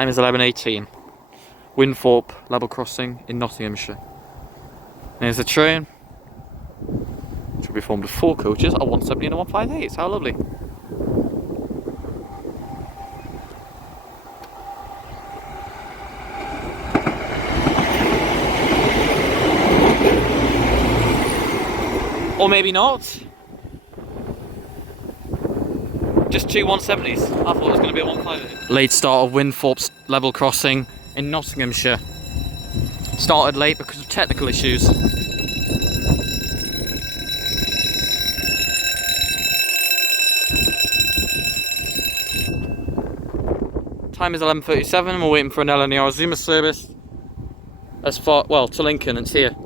Time is 11:18. Winthorpe level crossing in Nottinghamshire. There's the train. Which will be formed of 4 coaches, a 170 and a 158. How lovely. Or maybe not. Just 2 170s. I thought it was going to be a 158. Late start of Winthorpe's level crossing in Nottinghamshire. Started late because of technical issues. Time is 11:37 and we're waiting for an LNER Zoomer service as far, well, to Lincoln. It's here.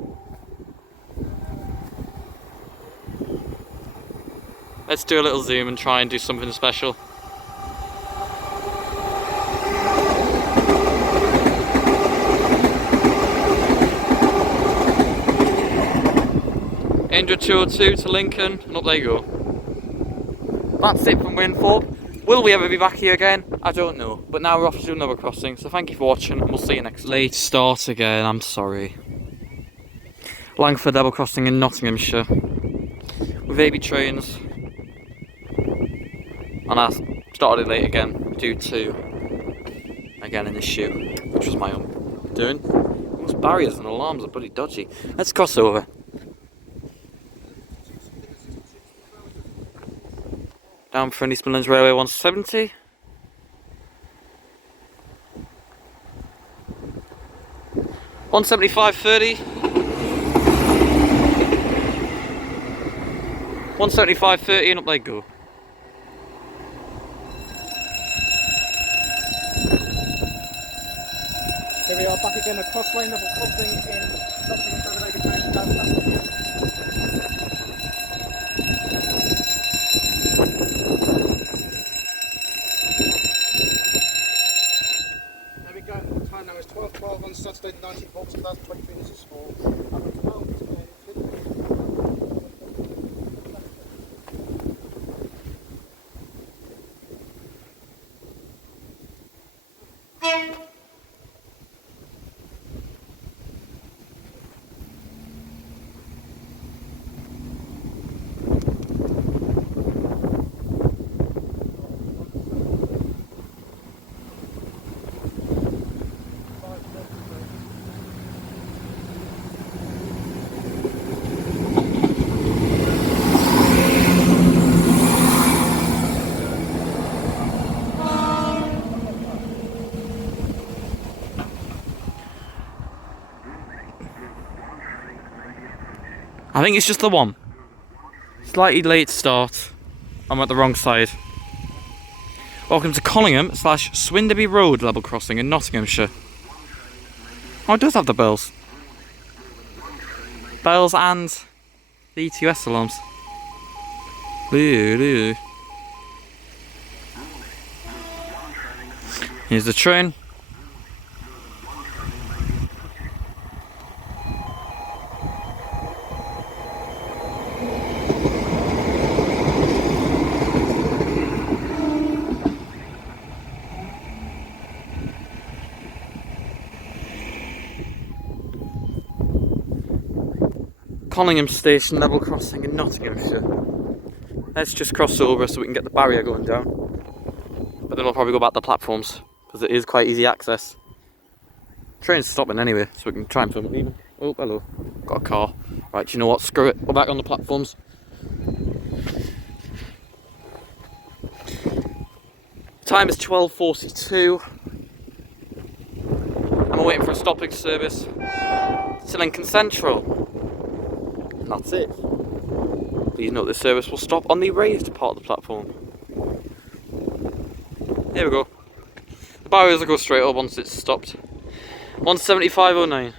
Let's do a little zoom and try and do something special. Andrew 202 to Lincoln, and up they go. That's it from Winthorpe. Will we ever be back here again? I don't know. But now we're off to another crossing, so thank you for watching, and we'll see you next time. Late start again, I'm sorry. Langford level crossing in Nottinghamshire. With AB trains. And I started late again due to, again, an issue, which was my own doing. Those barriers and alarms are bloody dodgy. Let's cross over. Down for East Midlands Railway 170. £175.30. £175.30 and up they go. Here we are back again, a cross lane level crossing in Nottinghamshire. There we go, the time now is 12:12 on Saturday the 19th of August 2023. This is for I think it's just the one. Slightly late start. I'm at the wrong side. Welcome to Collingham / Swinderby Road level crossing in Nottinghamshire. Oh, it does have the bells. Bells and the ETS alarms. Here's the train. Collingham Station level crossing in Nottinghamshire. Let's just cross over so we can get the barrier going down. But then we'll probably go back to the platforms because it is quite easy access. Train's stopping anyway, so we can try and film it even. Oh, hello. Got a car. Right, do you know what? Screw it. We're back on the platforms. Time is 12:42. And we're waiting for a stopping service to Lincoln Central. And that's it. Please note this service will stop on the raised part of the platform. Here we go. The barriers will go straight up once it's stopped. 175.09.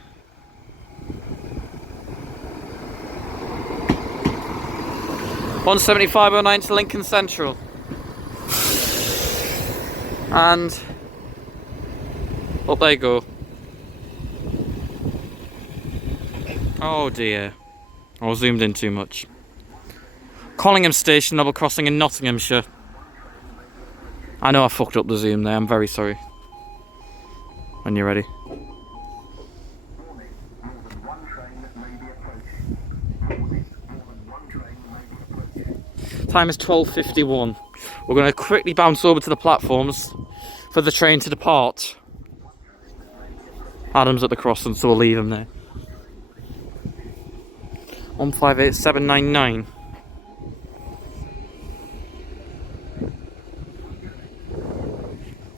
£175.09 to Lincoln Central. And up they go. Oh dear. I was zoomed in too much. Collingham Station level crossing in Nottinghamshire. I know I fucked up the zoom there, I'm very sorry. when you're ready. Time is 12:51. We're going to quickly bounce over to the platforms for the train to depart. Adam's at the crossing, so we'll leave him there. 158799.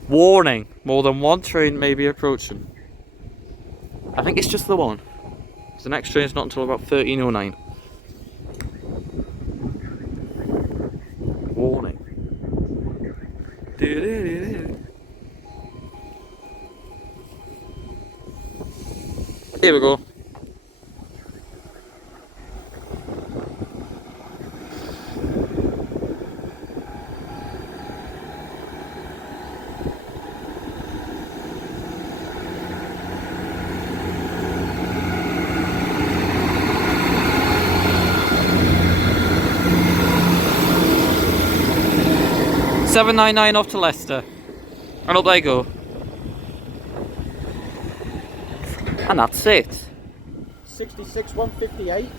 Warning, more than one train may be approaching. I think it's just the one. The next train's not until about 1309. Warning. Here we go. $7.99 off to Leicester. And up they go. And that's it. 66 158.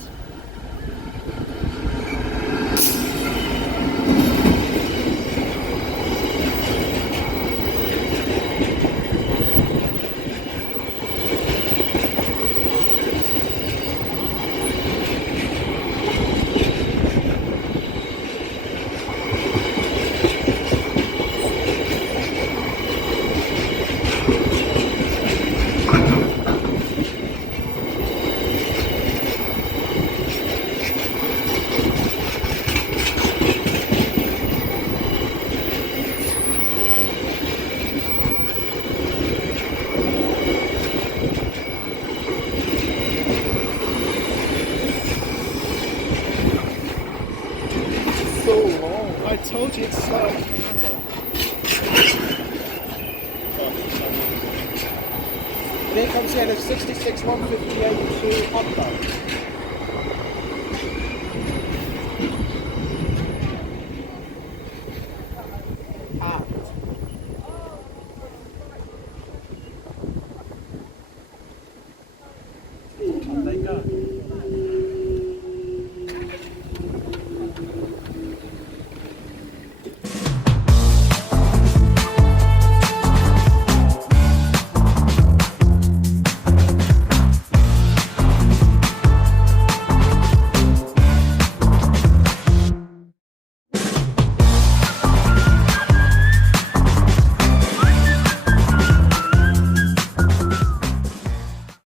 I told you it's slow. Here comes the end of 66 158 to Hotbox.